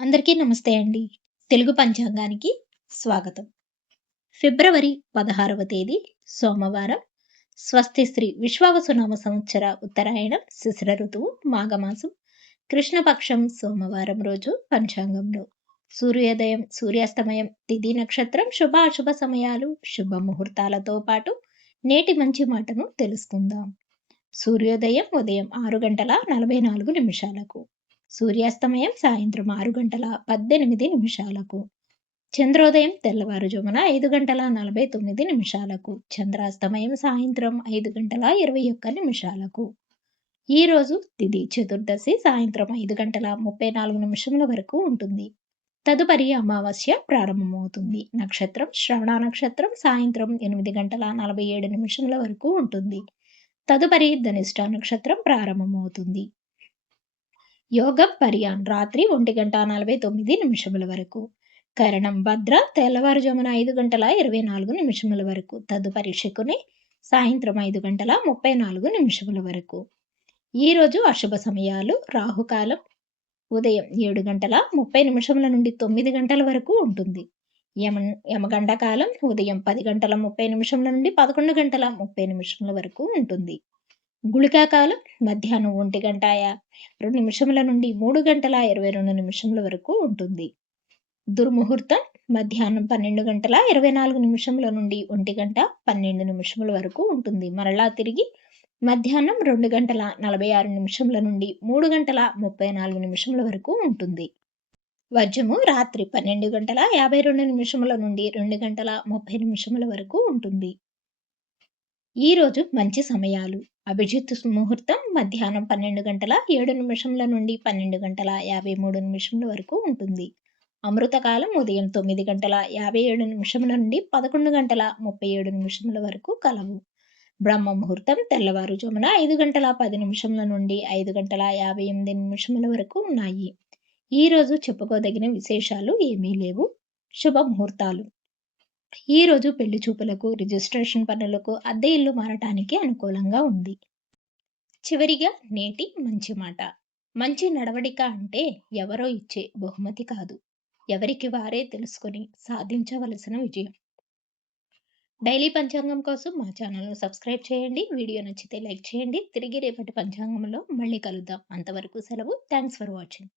అందరికీ నమస్తే అండి. తెలుగు పంచాంగానికి స్వాగతం. ఫిబ్రవరి 16వ తేదీ సోమవారం. స్వస్తి శ్రీ విశ్వావసునామ సంవత్సర ఉత్తరాయణం శిశిర ఋతువు మాఘమాసం కృష్ణపక్షం సోమవారం రోజు పంచాంగంలో సూర్యోదయం, సూర్యాస్తమయం, తిథి, నక్షత్రం, శుభాశుభ సమయాలు, శుభ ముహూర్తాలతో పాటు నేటి మంచి మాటను తెలుసుకుందాం. సూర్యోదయం ఉదయం 6 గంటల 44 నిమిషాలకు, సూర్యాస్తమయం సాయంత్రం 6 గంటల 18 నిమిషాలకు, చంద్రోదయం తెల్లవారుజామున 5 గంటల 49 నిమిషాలకు, చంద్రాస్తమయం సాయంత్రం 5 గంటల 21 నిమిషాలకు. ఈరోజు తిథి చతుర్దశి సాయంత్రం 5 గంటల 34 నిమిషముల వరకు ఉంటుంది. తదుపరి అమావాస్య ప్రారంభమవుతుంది. నక్షత్రం శ్రవణ నక్షత్రం సాయంత్రం 8 గంటల 47 నిమిషముల వరకు ఉంటుంది. తదుపరి ధనిష్ట నక్షత్రం ప్రారంభమవుతుంది. యోగం పర్యాన్ రాత్రి 1 గంట 49 నిమిషముల వరకు. కరణం భద్ర తెల్లవారుజామున 5 గంటల 24 నిమిషముల వరకు. తదుపరి శకుని సాయంత్రం 5 గంటల 34 నిమిషముల వరకు. ఈరోజు అశుభ సమయాలు రాహుకాలం ఉదయం 7 గంటల 30 నిమిషముల నుండి 9 గంటల వరకు ఉంటుంది. యమగండ కాలం ఉదయం 10 గంటల 30 నిమిషముల నుండి 11 గంటల 30 నిమిషముల వరకు ఉంటుంది. గుళికా కాలం మధ్యాహ్నం 1 గంట 52 నిమిషముల నుండి 3 గంటల 22 నిమిషముల వరకు ఉంటుంది. దుర్ముహూర్తం మధ్యాహ్నం 12 గంటల 24 నిమిషముల నుండి 1 గంట 12 నిమిషముల వరకు ఉంటుంది. మరలా తిరిగి మధ్యాహ్నం 2 గంటల 46 నిమిషముల నుండి 3 గంటల 34 నిమిషముల వరకు ఉంటుంది. వర్జము రాత్రి 12 గంటల 52 నిమిషముల నుండి 2 గంటల 30 నిమిషముల వరకు ఉంటుంది. ఈరోజు మంచి సమయాలు. అభిజిత్ ముహూర్తం మధ్యాహ్నం 12 గంటల 7 నిమిషముల నుండి 12 గంటల 53 నిమిషముల వరకు ఉంటుంది. అమృతకాలం ఉదయం 9 గంటల 57 నిమిషముల నుండి 11 గంటల 37 నిమిషముల వరకు కలవు. బ్రహ్మ ముహూర్తం తెల్లవారుజామున 5 గంటల 10 నిమిషముల నుండి 5 గంటల 58 నిమిషముల వరకు ఉన్నాయి. ఈరోజు చెప్పుకోదగిన విశేషాలు ఏమీ లేవు. శుభ ముహూర్తాలు. ఈరోజు పెళ్లి చూపులకు, రిజిస్ట్రేషన్ పనులకు, అద్దె ఇల్లు మారటానికి అనుకూలంగా ఉంది. చివరిగా నేటి మంచి మాట. మంచి నడవడిక అంటే ఎవరో ఇచ్చే బహుమతి కాదు, ఎవరికి వారే తెలుసుకొని సాధించవలసిన విజయం. డైలీ పంచాంగం కోసం మా ఛానల్ను సబ్స్క్రైబ్ చేయండి. వీడియో నచ్చితే లైక్ చేయండి. తిరిగి రేపటి పంచాంగంలో మళ్ళీ కలుద్దాం. అంతవరకు సెలవు. Thanks for watching.